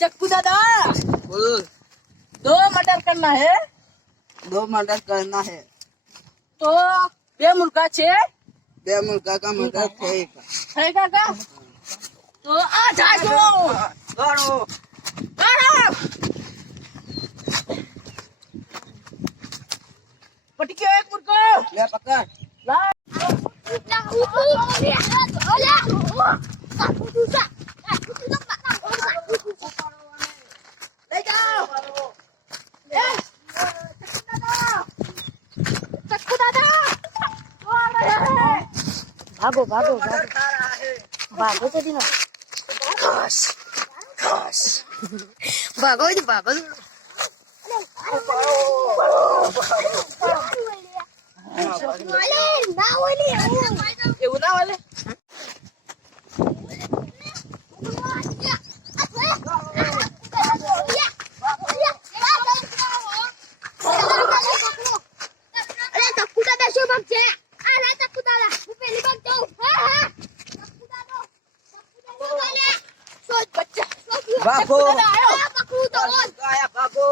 चक्कू दादा बोल। 2 मटर करना है 2 मटर करना है तो 2 मुर्गा छे 2 मुर्गा का मटर है का तो आ जाओ करो पटकियो 1 मुर्गो ले पकड़ ला ले जाओ चक्कू दादा भागो भागो भागो भागो तो दिना खास खास भागो जी भागो એવું ના વાલે भागो आया भागो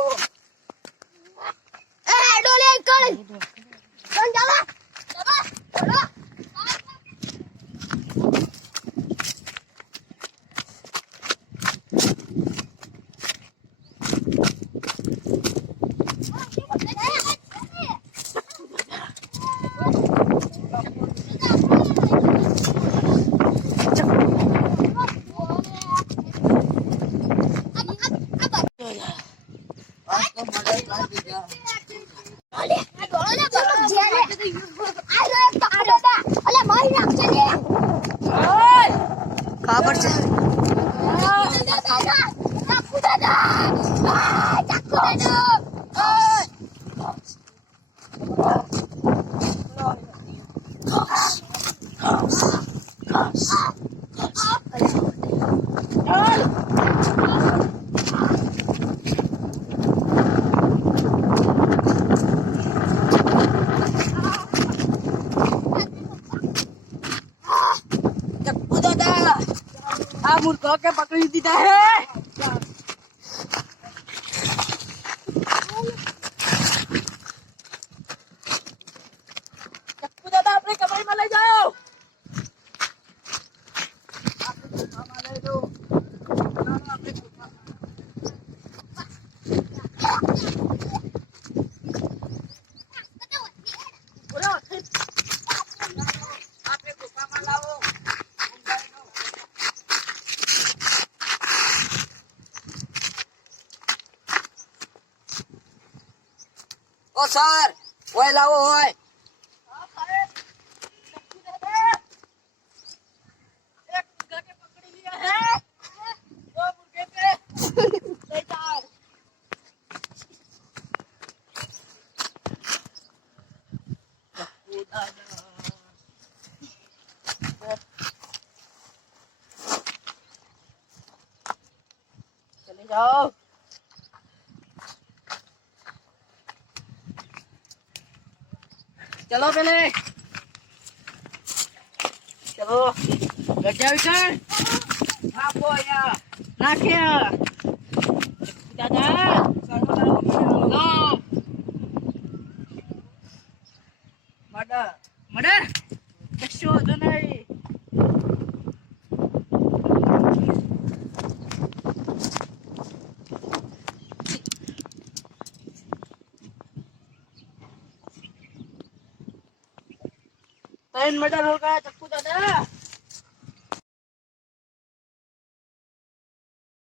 डोले कर जावा खबर से मुर्गा के पकड़ी दीदा है चक्कू दादा अपने कमरे में ले जाओ ओ सर ओए लाओ ओए चले जाओ चलो पहले चलो गड्ढा विचार आपको या नाख्या दादा लो मडर मडर कशो तो नहीं मर्डर होगा चक्कू दादा